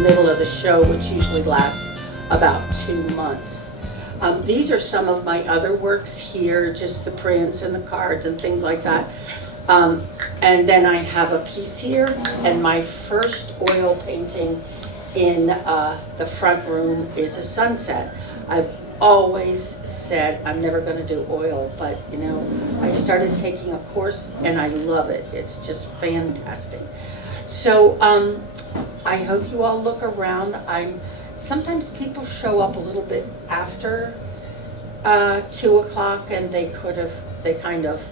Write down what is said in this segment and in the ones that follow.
middle of the show, which usually lasts about 2 months. These are some of my other works here, just the prints and the cards and things like that. And then I have a piece here, and my first oil painting in the front room is a sunset. I've always said I'm never going to do oil, but you know, I started taking a course and I love it. It's just fantastic. So I hope you all look around. Sometimes people show up a little bit after 2 o'clock, and they kind of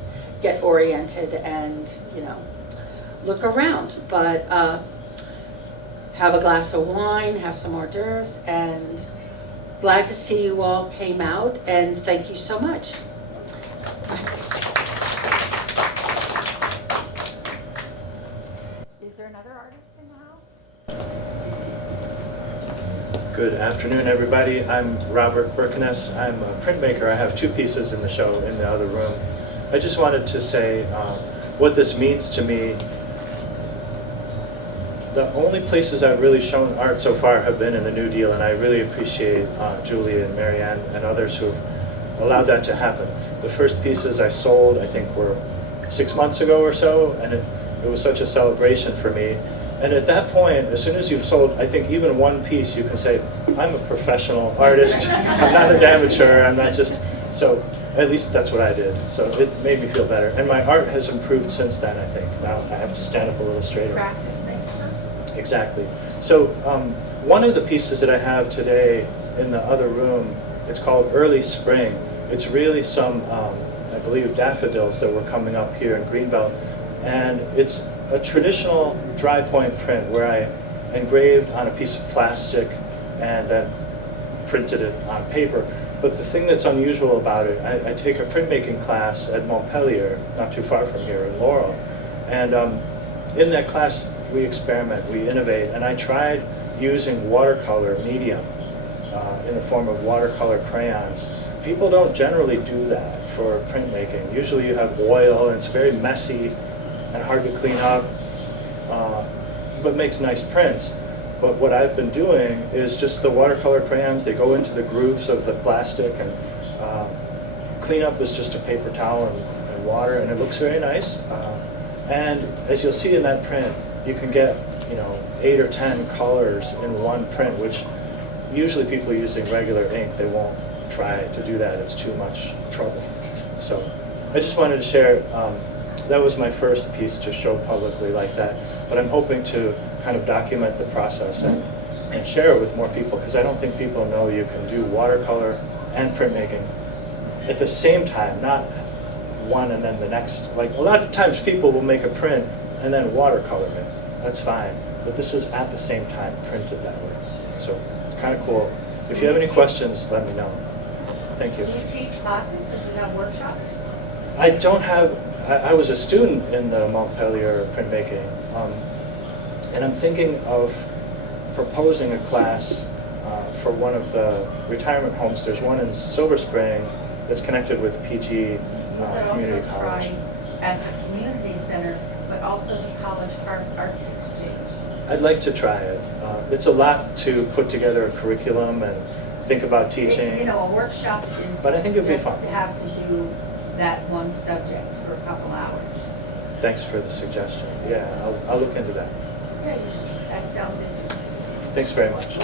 get oriented and, you know, look around. But have a glass of wine, have some hors d'oeuvres, and glad to see you all came out, and thank you so much. Is there another artist in the house? Good afternoon, everybody. I'm Robert Birkenes. I'm a printmaker. I have 2 pieces in the show in the other room. I just wanted to say what this means to me. The only places I've really shown art so far have been in the New Deal, and I really appreciate Julie and Marianne and others who allowed that to happen. The first pieces I sold, I think, were 6 months ago or so, and it was such a celebration for me. And at that point, as soon as you've sold, I think, even 1 piece, you can say, I'm a professional artist. I'm not an amateur. I'm not just... So at least that's what I did. So it made me feel better. And my art has improved since then, I think. Now I have to stand up a little straighter. Practice makes perfect. Exactly. So one of the pieces that I have today in the other room, it's called Early Spring. It's really some, I believe, daffodils that were coming up here in Greenbelt. And it's a traditional dry point print where I engraved on a piece of plastic and then printed it on paper. But the thing that's unusual about it, I take a printmaking class at Montpelier, not too far from here in Laurel. And in that class, we experiment, we innovate, and I tried using watercolor medium in the form of watercolor crayons. People don't generally do that for printmaking. Usually you have oil, and it's very messy and hard to clean up, but makes nice prints. But what I've been doing is just the watercolor crayons, they go into the grooves of the plastic, and cleanup is just a paper towel and water, and it looks very nice. And as you'll see in that print, you can get 8 or 10 colors in one print, which usually people using regular ink, they won't try to do that. It's too much trouble. So I just wanted to share, that was my first piece to show publicly like that. But I'm hoping to kind of document the process and share it with more people, because I don't think people know you can do watercolor and printmaking at the same time, not one and then the next. Like a lot of times people will make a print and then watercolor it. That's fine. But this is at the same time printed that way. So it's kind of cool. If you have any questions, let me know. Thank you. Do you teach classes or do you have workshops? I don't have, I was a student in the Montpelier printmaking. And I'm thinking of proposing a class for one of the retirement homes. There's one in Silver Spring that's connected with PG Community College. At the community center, but also the College Arts Exchange. I'd like to try it. It's a lot to put together a curriculum and think about teaching. A workshop is but I think it'd be fun. to have to do that one subject for a couple hours. Thanks for the suggestion. Yeah, I'll look into that. Yeah, you should. That sounds interesting. Thanks very much.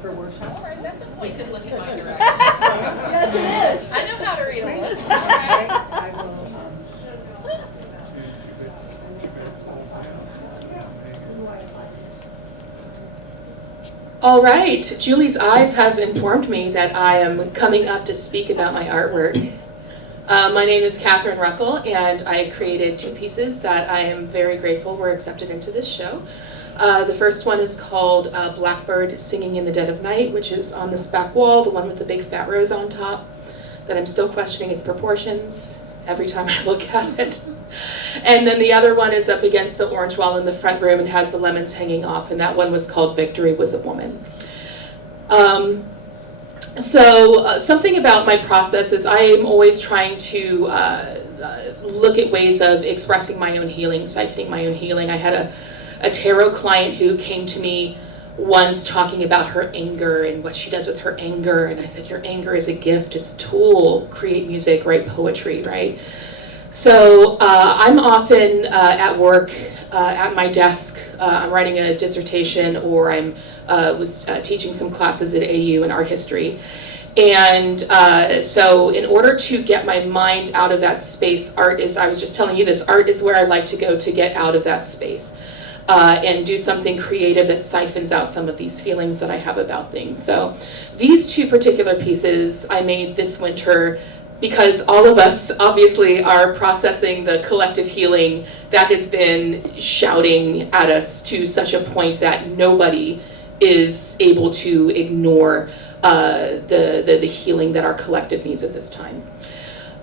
For workshop? All right, that's a pointed look in my direction. Yes, it is. I know how to read a look. All right. I will. All right, Julie's eyes have informed me that I am coming up to speak about my artwork. My name is Catherine Ruckel, and I created 2 pieces that I am very grateful were accepted into this show. The first one is called Blackbird Singing in the Dead of Night, which is on this back wall, the one with the big fat rose on top, that I'm still questioning its proportions every time I look at it. And then the other one is up against the orange wall in the front room and has the lemons hanging off, and that one was called Victory Was a Woman. Something about my process is I am always trying to look at ways of expressing my own healing, siphoning my own healing. I had a tarot client who came to me once talking about her anger and what she does with her anger, and I said, your anger is a gift, it's a tool, create music, write poetry, right? So I'm often at work, at my desk, I'm writing a dissertation, or I was teaching some classes at AU in art history. And so in order to get my mind out of that space, art is, I was just telling you this, art is where I like to go to get out of that space. And do something creative that siphons out some of these feelings that I have about things. So these two particular pieces I made this winter because all of us obviously are processing the collective healing that has been shouting at us to such a point that nobody is able to ignore the healing that our collective needs at this time.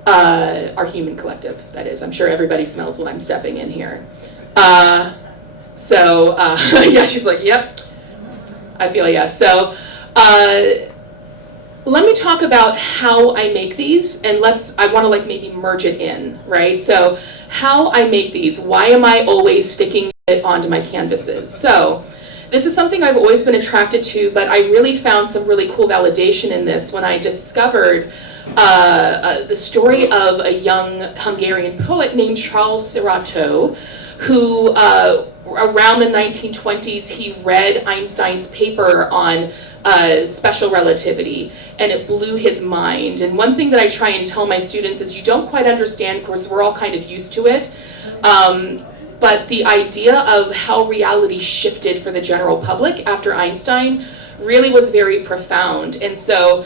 Our human collective, that is. I'm sure everybody smells when I'm stepping in here. So, yeah, she's like, yep, I feel yeah. So, let me talk about how I make these, and I want to like maybe merge it in, right? So, how I make these, why am I always sticking it onto my canvases? So, this is something I've always been attracted to, but I really found some really cool validation in this when I discovered the story of a young Hungarian poet named Charles Sirato, who around the 1920s, he read Einstein's paper on special relativity, and it blew his mind. And one thing that I try and tell my students is you don't quite understand, because we're all kind of used to it, but the idea of how reality shifted for the general public after Einstein really was very profound. And so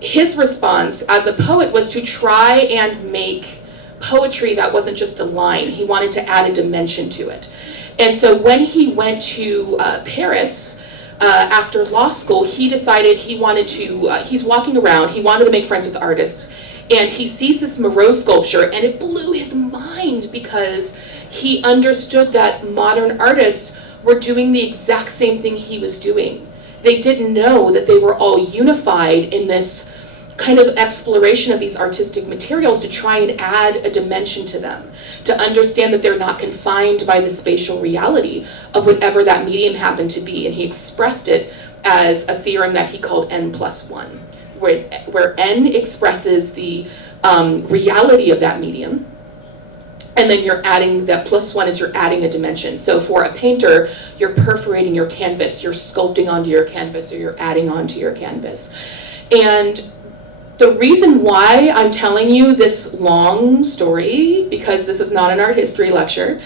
his response as a poet was to try and make poetry that wasn't just a line. He wanted to add a dimension to it. And so when he went to Paris after law school, he decided he wanted to, he's walking around, he wanted to make friends with artists, and he sees this Moreau sculpture, and it blew his mind because he understood that modern artists were doing the exact same thing he was doing. They didn't know that they were all unified in this kind of exploration of these artistic materials to try and add a dimension to them, to understand that they're not confined by the spatial reality of whatever that medium happened to be. And he expressed it as a theorem that he called N+1, where N expresses the reality of that medium, and then you're adding, that +1 is you're adding a dimension. So for a painter, you're perforating your canvas, you're sculpting onto your canvas, or you're adding onto your canvas. And the reason why I'm telling you this long story, because this is not an art history lecture,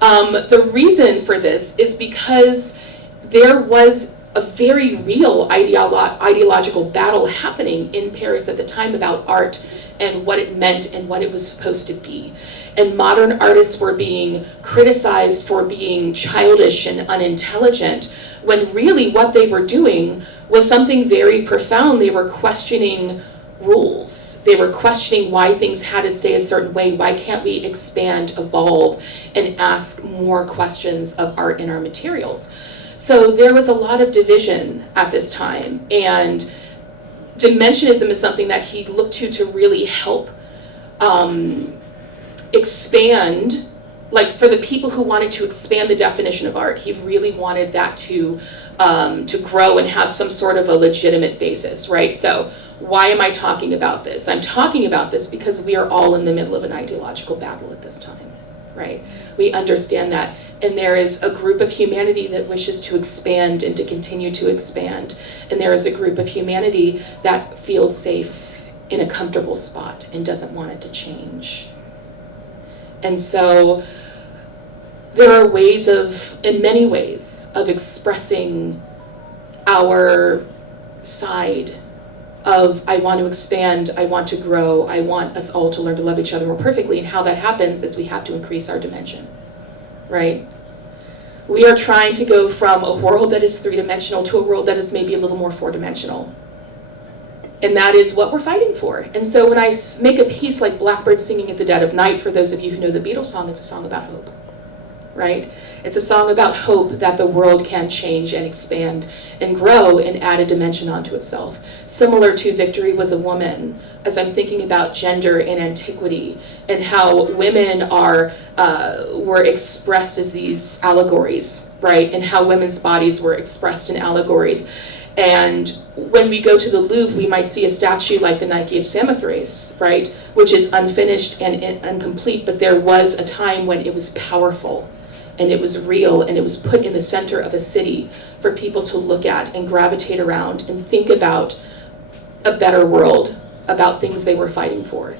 the reason for this is because there was a very real ideological battle happening in Paris at the time about art and what it meant and what it was supposed to be. And modern artists were being criticized for being childish and unintelligent, when really what they were doing was something very profound. They were questioning rules. They were questioning why things had to stay a certain way. Why can't we expand, evolve, and ask more questions of art in our materials? So there was a lot of division at this time, and dimensionism is something that he looked to really help expand, like for the people who wanted to expand the definition of art. He really wanted that to grow and have some sort of a legitimate basis, right? So why am I talking about this? I'm talking about this because we are all in the middle of an ideological battle at this time, right? We understand that. And there is a group of humanity that wishes to expand and to continue to expand. And there is a group of humanity that feels safe in a comfortable spot and doesn't want it to change. And so there are ways of, in many ways, of expressing our side of I want to expand, I want to grow, I want us all to learn to love each other more perfectly. And how that happens is we have to increase our dimension, right? We are trying to go from a world that is three-dimensional to a world that is maybe a little more four-dimensional. And that is what we're fighting for. And so when I make a piece like Blackbird Singing at the Dead of Night, for those of you who know the Beatles song, it's a song about hope. right? It's a song about hope that the world can change and expand and grow and add a dimension onto itself. Similar to Victory Was a Woman, as I'm thinking about gender in antiquity and how women were expressed as these allegories, right? And how women's bodies were expressed in allegories. And when we go to the Louvre, we might see a statue like the Nike of Samothrace, right? Which is unfinished and incomplete, but there was a time when it was powerful and it was real and it was put in the center of a city for people to look at and gravitate around and think about a better world, about things they were fighting for.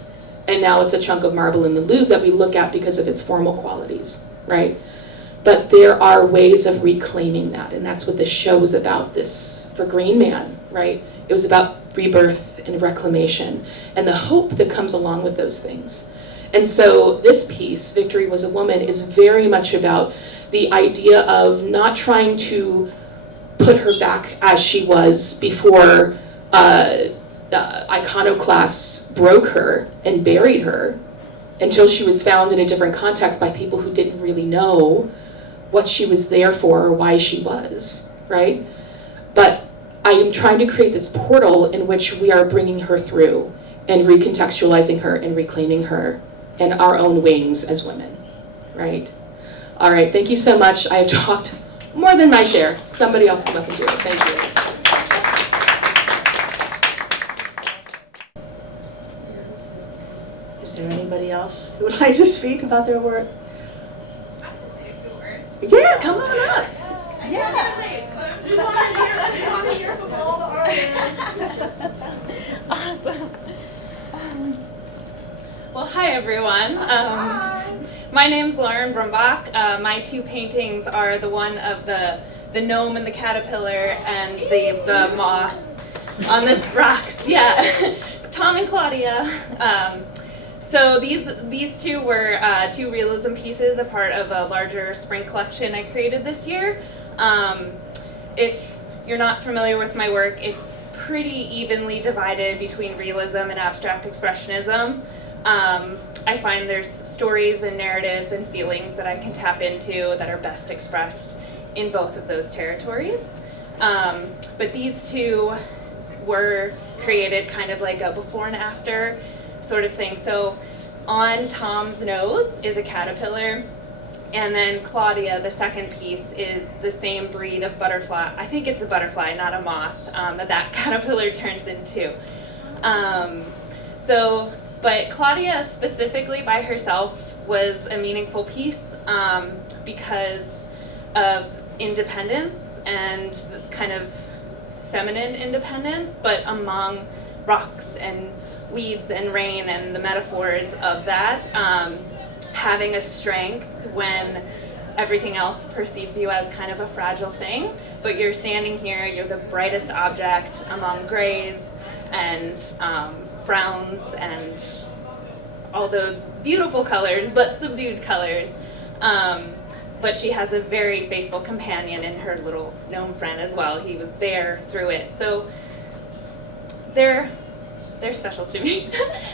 And now it's a chunk of marble in the Louvre that we look at because of its formal qualities, right? But there are ways of reclaiming that, and that's what this show was about, this for Green Man, right? It was about rebirth and reclamation and the hope that comes along with those things. And so this piece, Victory Was a Woman, is very much about the idea of not trying to put her back as she was before iconoclasts broke her and buried her until she was found in a different context by people who didn't really know what she was there for or why she was, right? But I am trying to create this portal in which we are bringing her through and recontextualizing her and reclaiming her and our own wings as women, right? All right, thank you so much. I have talked more than my share. Somebody else come up and do it. Thank you. Is there anybody else who would like to speak about their work? I can say a few words. Yeah, come on up. We want to hear from all the artists. Awesome. Well, hi everyone. My name's Lauren Brumbach. My two paintings are the one of the gnome and the caterpillar and the moth on the rocks. Yeah, Tom and Claudia. So these two were two realism pieces, a part of a larger spring collection I created this year. If you're not familiar with my work, it's pretty evenly divided between realism and abstract expressionism. I find there's stories and narratives and feelings that I can tap into that are best expressed in both of those territories. But these two were created kind of like a before and after sort of thing. So on Tom's nose is a caterpillar, and then Claudia, the second piece, is the same breed of butterfly. I think it's a butterfly, not a moth, that caterpillar turns into. But Claudia specifically by herself was a meaningful piece because of independence and kind of feminine independence, but among rocks and weeds and rain and the metaphors of that, having a strength when everything else perceives you as kind of a fragile thing, but you're standing here, you're the brightest object among grays and browns and all those beautiful colors, but subdued colors. But she has a very faithful companion in her little gnome friend as well. He was there through it. So they're special to me.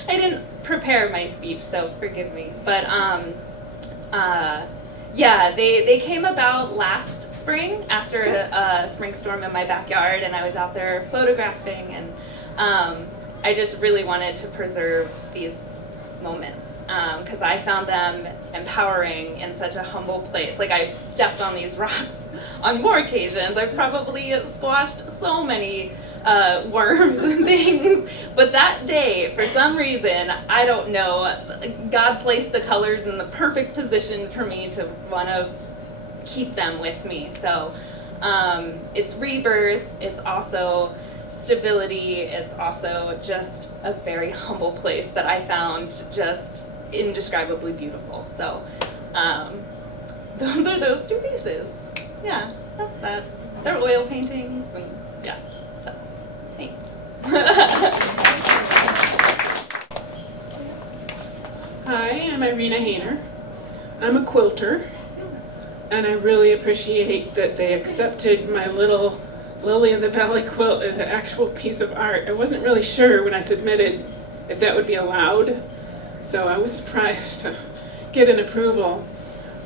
I didn't prepare my speech, so forgive me. But yeah, they came about last spring after a spring storm in my backyard, and I was out there photographing, and I just really wanted to preserve these moments because I found them empowering in such a humble place. Like, I've stepped on these rocks on more occasions. I've probably squashed so many worms and things, but that day, for some reason, I don't know, God placed the colors in the perfect position for me to want to keep them with me. So it's rebirth, it's also stability, it's also just a very humble place that I found just indescribably beautiful. So those are those two pieces. Yeah, that's that. They're oil paintings, and yeah, so thanks. Hi, I'm Irina Hayner. I'm a quilter, and I really appreciate that they accepted my little Lily in the Valley quilt as an actual piece of art. I wasn't really sure when I submitted if that would be allowed, so I was surprised to get an approval.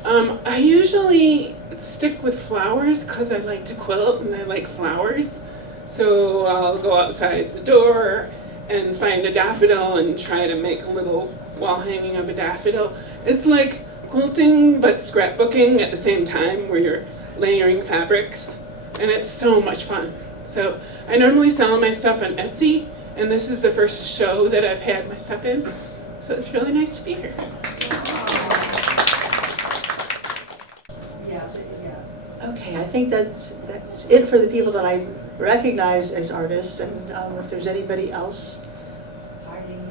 I usually stick with flowers because I like to quilt and I like flowers. So I'll go outside the door and find a daffodil and try to make a little wall hanging of a daffodil. It's like quilting but scrapbooking at the same time, where you're layering fabrics, and it's so much fun. So I normally sell my stuff on Etsy, and this is the first show that I've had my stuff in. So it's really nice to be here. Okay, I think that's it for the people that I recognize as artists, and if there's anybody else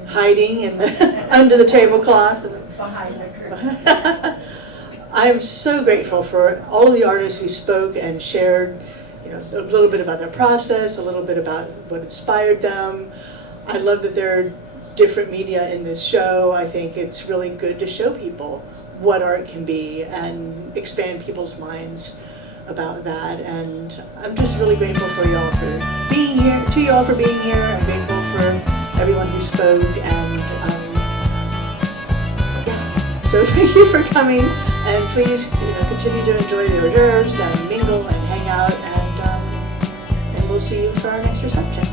hiding in the, under the tablecloth. Behind the curtain. I'm so grateful for all of the artists who spoke and shared, a little bit about their process, a little bit about what inspired them. I love that there are different media in this show. I think it's really good to show people what art can be and expand people's minds about that. And I'm just really grateful for y'all for being here, to y'all for being here. I'm grateful for everyone who spoke, and so thank you for coming, and please continue to enjoy the hors d'oeuvres and mingle and hang out, and we'll see you for our next reception.